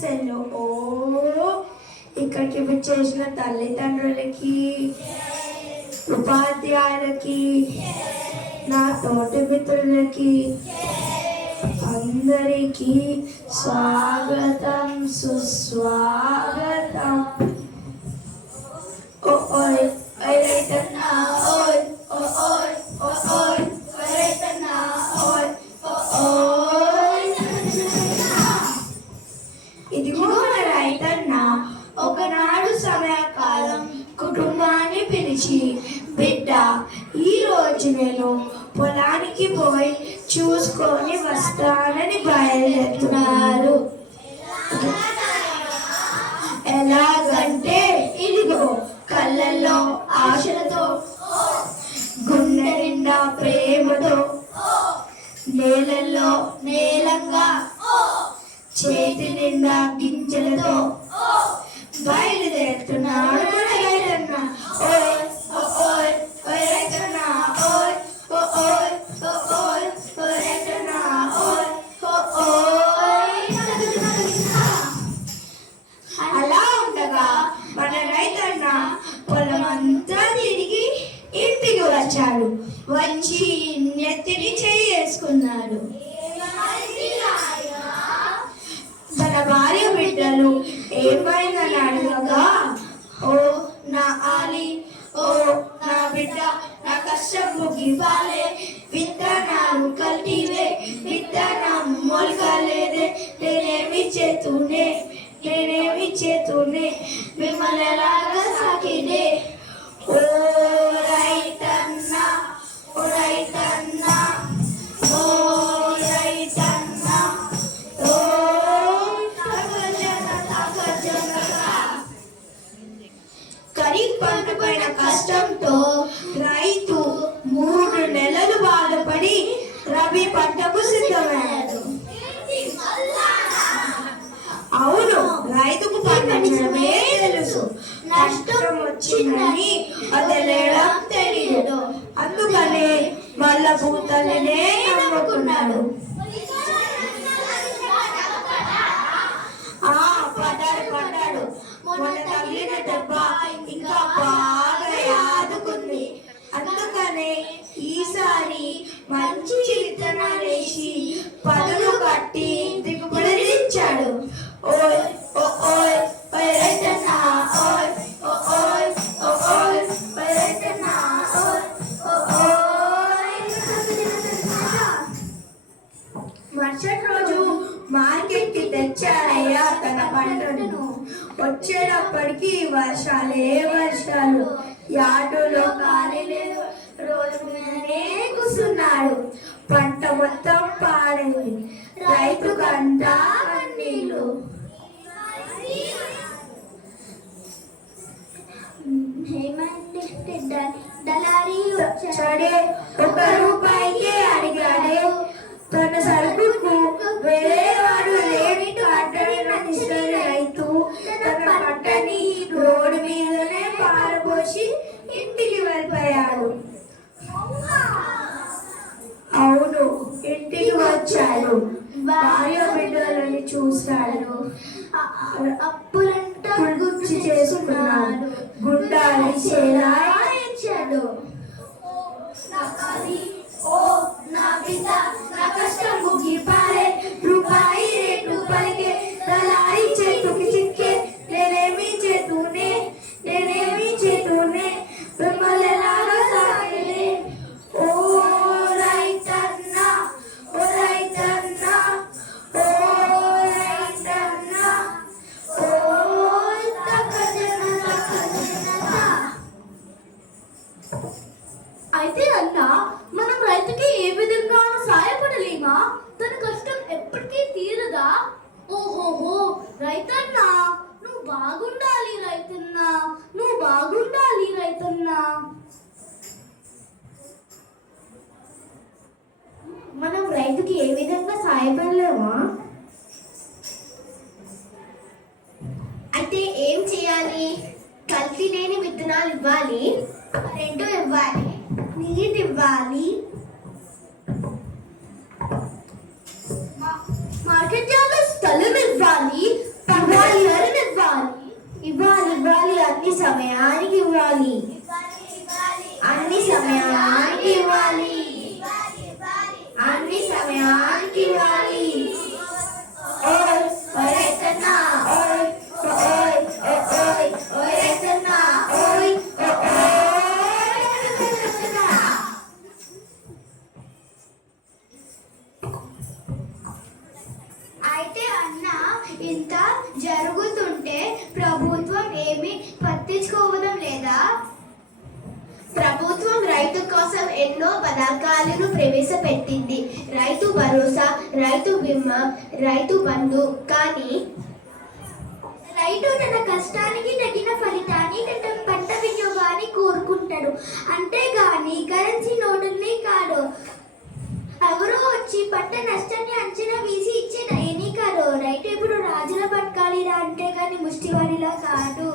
సెల్లో ఇక్కడికి విచ్చేసిన తల్లిదండ్రులకి, ఉపాధ్యాయులకి, నా తోటి మిత్రులకి అందరికీ స్వాగతం, సుస్వాగతం. ఇదిగో రైతన్న ఒకనాడు సమయకాలం కుటుంబాన్ని పిలిచి, బిడ్డ ఈ రోజు నేను పొలానికి పోయి చూసుకొని వస్తానని బయలుదేరుతున్నారు. ఎలాగంటే ఇదిగో కళ్ళల్లో ఆశలతో, గుండె నిండా ప్రేమతో, నేలల్లో నేలంగా, చేతి నిండా గింజలతో బయలుదేరుతున్నాడు రైతన్న. అలా ఉండగా మన రైతన్న పొలమంతా తిరిగి ఇంటికి వచ్చాడు. వచ్చి నెత్తిని చేసుకున్నాడు. తన భార్య బిడ్డలు ఏమైందని అడగగా, ఓ నా ఆలి, ఓ నా బిడ్డ, నా కష్టం ముగివాలే, విత్తనాలు కల్టివే, విత్తనం మొలకలేదే, నేనేమి చేతూనే మిమ్మల్ని ఎలాగా సాకినే. ఓ రైతన్న, ఓ రైతన్న, ఓ రైతన్న, ఓ ఖరీఫ్ పంట పైన కష్టంతో రైతు 3 నెలలు బాధపడి రబీ పంటకు సిద్ధమయ్యాడు. అవును, రైతుకు పండించడమే తెలుసు, నష్టం వచ్చిందని వదిలేయడం తెలియదు. అందుకనే వాళ్ళ భూతల్లినే నమ్ముకున్నాడు. పడ్డాడు. మొన్న తగిలిన దెబ్బ ఇంకా బాగా యాదుకుంది. అందుకనే ఈసారి మంచి విత్తనాలు వేసి పదులు కట్టి దిగుబడిచ్చాడు. మరుసటి రోజు మార్కెట్ కి తెచ్చాడయ్యా తన పంటను. వచ్చేటప్పటికి వర్షాలు, యాటలో ఖాళీ లేదు, రోజు మీదనే కూర్చున్నాడు. పంట మొత్తం పాడైంది, రైతుకంతా కన్నీళ్ళు. దళారీ వచ్చాడే, 1 రూపాయికే అడిగాడే. తన సరుకుకు వేరే వాడు లేని అడ్డని రైతు తన పంటని రోడ్డు మీదనే పారబోసి ఇంటికి వెళ్ళిపోయాడు. అవును, ఇంటికి వచ్చాడు. భార్య బిడ్డలని చూశాడు. అప్పులంతా గుర్తు చేసుకున్నాడు. గుండాలి చేరాయించాడు. ఓ నా బిడ్డ, నా కష్టం ముగిపాలే, రూపాయి రేటు పలికే, దళారీ చేతుకి చిక్కే, నేనేమి చేతూనే మిమ్మల్ని ఎలాగా సాగలే. ఓ రైతన్న, ఓ రైతన్న, ఓ రైతన్న, ఓ అయితే అన్న, మనం రైతుకి ఏ విధంగా సాయపడలేమా? తన కష్టం ఎప్పటికీ తీరదా? ఓహోహో రైతన్నా, నువ్వు బాగుండాలి రైతన్నా, నువ్వు బాగుండాలి రైతన్నా. మనం రైతుకి ఏ విధంగా సాయపడలేమా? అయితే ఏం చేయాలి? కల్తీ లేని విత్తనాలు ఇవ్వాలి, 2 ఇవ్వాలి, నీటి ఇవ్వాలి, మార్కెట్ యార్డ్లో స్థలం ఇవ్వాలి, ఇంత జరుగుతుంటే ప్రభుత్వం ఏమీ పట్టించుకోవడం లేదా? ప్రభుత్వం రైతు కోసం ఎన్నో పథకాలను ప్రవేశపెట్టింది. రైతు భరోసా, రైతు బీమా, రైతు బంధు. కానీ రైతు తన కష్టానికి తగిన ఫలితాన్ని తన పంట వినియోగాన్ని కోరుకుంటాడు, అంతేగాని కరెన్సీ నోటుల్ని కాదు. ఎవరో వచ్చి పంట నష్టాన్ని అంచనా వేసి ఇచ్చేది ఏమీ కాదు. రైతు ఇప్పుడు రాజుల బతకాలిరా, అంతేగాని ముష్టివాడిలా కాదు.